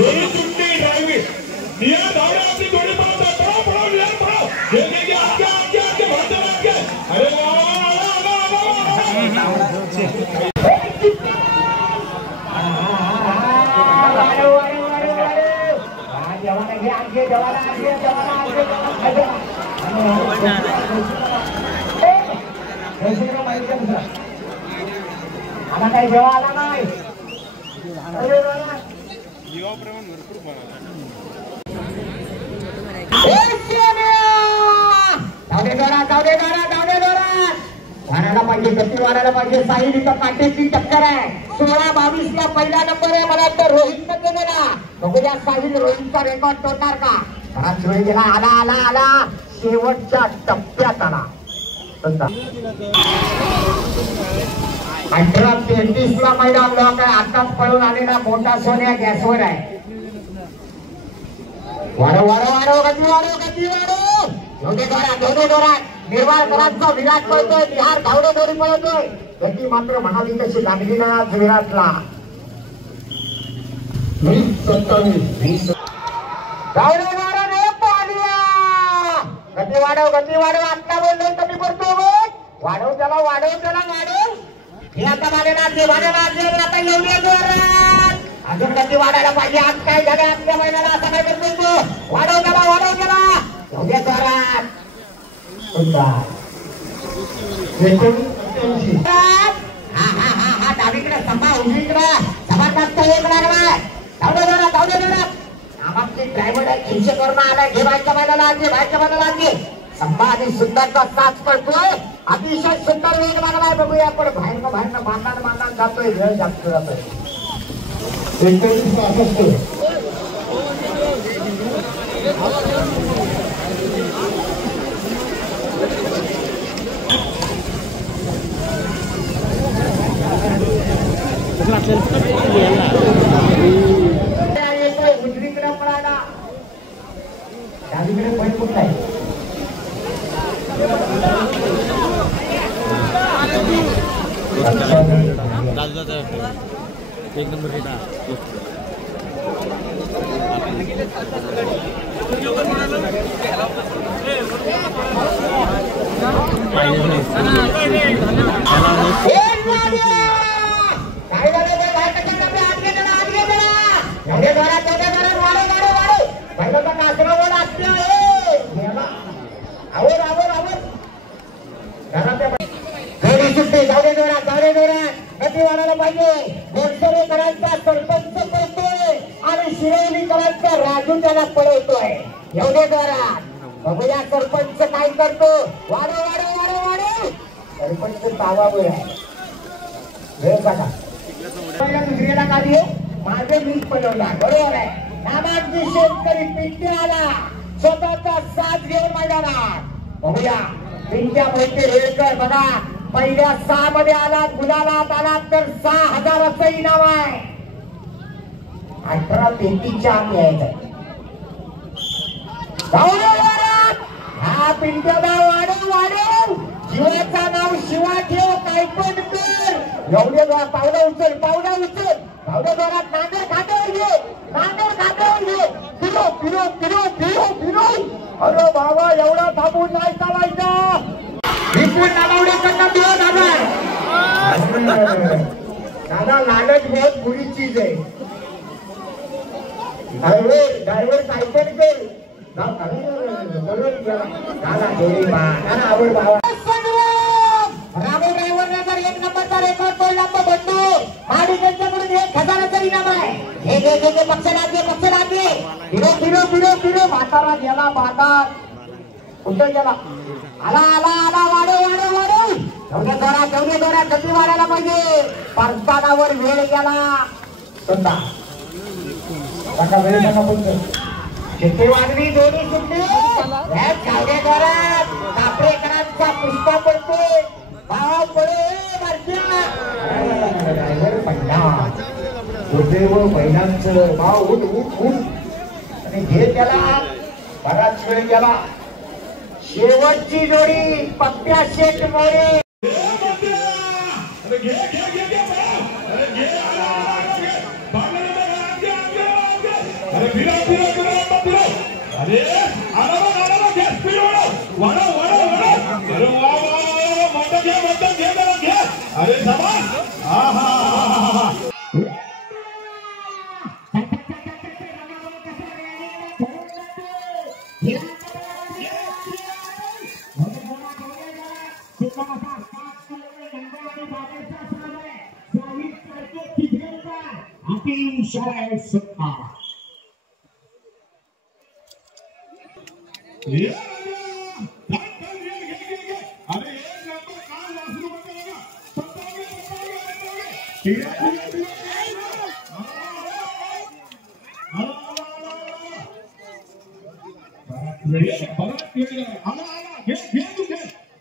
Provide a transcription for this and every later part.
जोडी सुट्टी ड्रायव्हिंग निया धावड्या आपली जोडी पळवतात पळव पळव निया पळव घे घे घे आगे आगे आगे भागते आगे अरे वा जवाना घे आगे जवाना आगे जवाना आगे आला काही जेव्हा आला नाही जीवा प्रमाण भरपूर वाढायला पाहिजे गती वाढायला पाहिजे साहिल इथं काटेची टक्कर आहे 16-22 ला पहिला नंबर आहे मला वाटतं रोहितनं केलेला बघूया साहिल रोहितचा रेकॉर्ड तोडणार का बराच वेळ गेला आला आला आला शेवटच्या टप्प्यात आला 18:33 ला मैदान लॉक आहे आताच पळून आलेला मोठा सोन्या गॅसवर आहे वाढव वाढव वाढव गती वाढव गती वाढव दोन्ही दोरात निर्वाळकरांचा विराट पळतोय बिहार धावडे दोरी पळतोय गती मात्र म्हणाली तशी लागली ना विराटला 20-27 गती वाढव आत्ता बोललो कमी करतो वाढव त्याला हे आता माझ्याला आता एवढे जोरात अजून गती वाढायला पाहिजे आज काय झालं आपल्या महिन्याला असं काय करतो वाढव त्याला एवढ्या जोरात डावीकडे सभा उजवीकडे जबरदस्त एक लागलाय धावडे आम्हाला ड्रायव्हर खिंचे करून आलाय घे बायच्या बायला संभा आणि सुंदरचा साथ पडतोय अतिशय सुंदर वेग लागलाय बघूया आपण बाहेर बांधणार जातोय वेळ जास्त जातोय 19-62 उजवीकडे पळाला डावीकडे पळ कुठला आहे एक नंबर हिटा गती वाढायला पाहिजे गोडसरेकरांचा सरपंच करतोय आणि शिरवलीकरांचा राजू त्याला पळवतोय एवढे जोरात बघूया सरपंच काय करतो वाढव सरपंच तावावर आहे वेळ बघा पहिल्या दुसरीला का देऊ माझे मीच पळवला बरोबर आहे नामांची शेतकरी पिंट्या आला स्वतःचा साथ घेऊन मैदानात बघूया पिंट्या बोलते रेडकर बघा पहिल्या 6 मध्ये आला गुलालात आला तर 6,000चं इनाम आहे 18:33च्या आत यायचं हा पिंट्याला वाढव जीवाचा नाव शिवा ठेव काय पण कर एवढे पावलं उचल धावड्या जोरात नांगर खात्यावर घे फिरो अरे बाबा एवढा थांबून नाही चालायचा विपुल नागावडेकरना 2000 दादा लालच बहुत बुरी चीज है ड्राइवर काय पण कर रामो ड्रायव्हरने जर 1 नंबरचा रेकॉर्ड तोडला तर बंडू माडी त्यांच्याकडून 1,000चं इनाम आहे हे पक्ष लागले फिरो म्हातारा गेला बाजार कुठे गेला आला वाढव तेवढे जोरात गती वाढायला पाहिजे परतानावर वेळ गेला सुद्धा शेती वाढली दोन्ही सुटली कापरेकरांचा पुष्पा पडतोय भाव पडे महिलांचं भाव उठ आणि घे त्याला बराच वेळ गेला शेवटची जोडी पप्प्या शेट मोरे अरे फिरा फिरा फिरा फिरा अरे आराम गॅस स्पीड वाढव अरे वा मत घे जरा घे अरे शाबास हा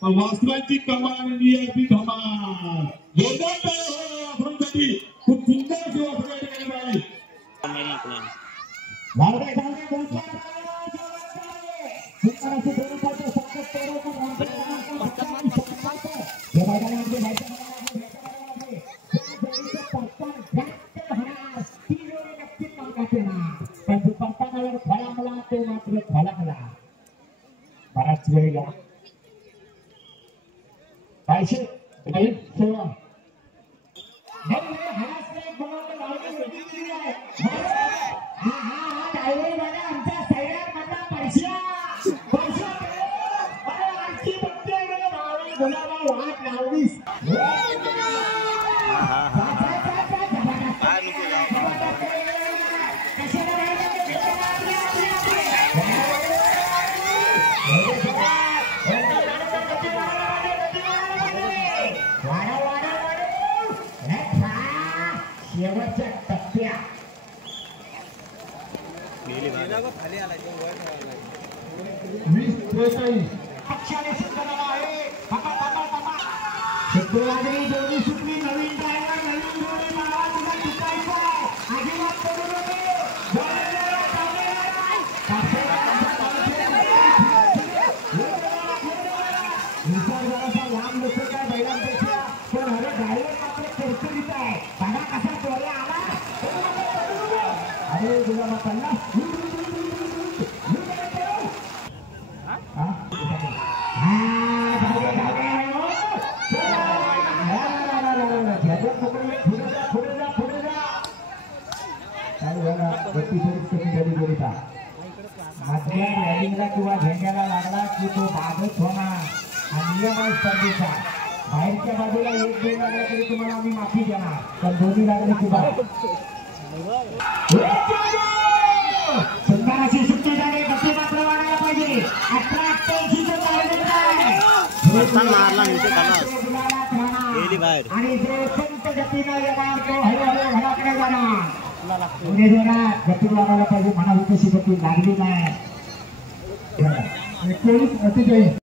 वासरांची कमान नियती कमान जोरदार आपल्यासाठी खूप सुंदर सेवा सगळ्या बराच वेळ गेला पाहिजे सोळा शेवटच्या टप्प्यात शुक्रवारी जोडी सुटली नवीन ड्रायव्हर नवीन जोडी मला तुला शिकायचं अजिबात करू नको लांब लोक काय बैलांपेक्षा पण अरे ड्रायव्हर मात्र चरचरीत आहे बघा कसा चोऱ्या आला अरे तुला पन्नास किंवा झेंड्याला लागला की तो बाधत होणार हा नियम आहे स्पर्धेचा बाहेरच्या बाजूला एक दोन लागला तरी तुम्हाला आम्ही माफी देणार पण दोन्ही लागले किंवा सुंदर अशी सुट्टी झाली गती मात्र वाढायला पाहिजे 18-88 आणि जो संत गतीनं येणार तो हळूहळू घराकडे जाणार पुढे जाणार गती वाढायला पाहिजे म्हणावी तशी गती लागली नाही 19-48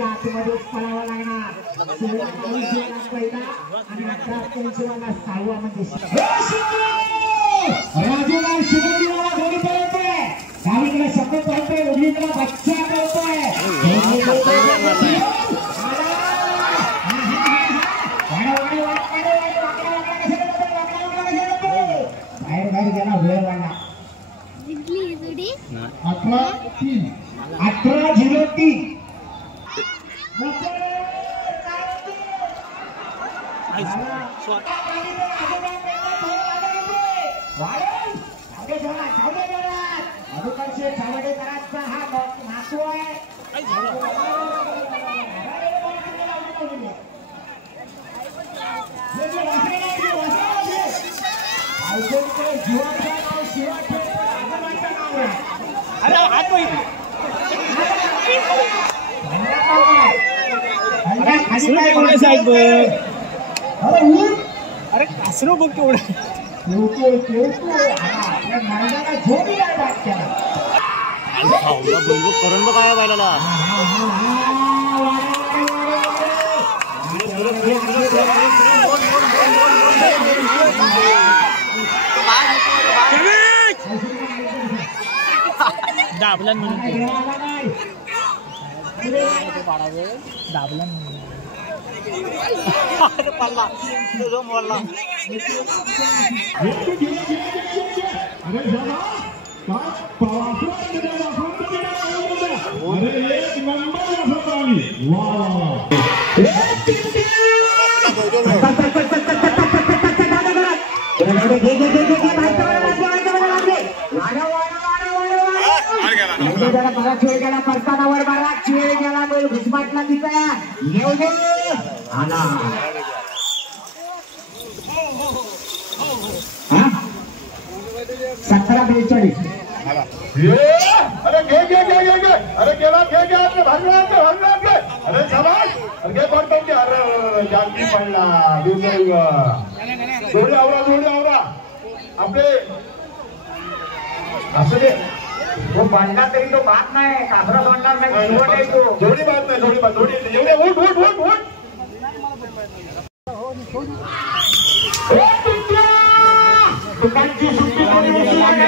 आतमध्येच पळावं लागणार 6वा म्हणजे राजूलाल शिवजीवाला घरी पळतोय डावीकडे शब्द पळतोय उजवीकडे बच्चा पळतोय बाहेर गेला वेळ वाढला 18-03 चावडेकरांचा हा नातू आहे अरे कासरो बघ केवढा करून बघ काय बायला दाबला दाबला पडला तो मोडला बराच वेळ गेला परतानावर बराच वेळ गेला घुसमाटला तिचा येऊ दे आला 17-42 अरे घे अरे गेला आपले भांडवल अरे शाबास अरे पडतो की अरे जागी पडला जोडी आवरा आपले असं तो बांधला तरी तो बात नाही कासरा बांधला नाही जोडी बात नाही एवढे उठ दुकानची सुट्टी अतिशय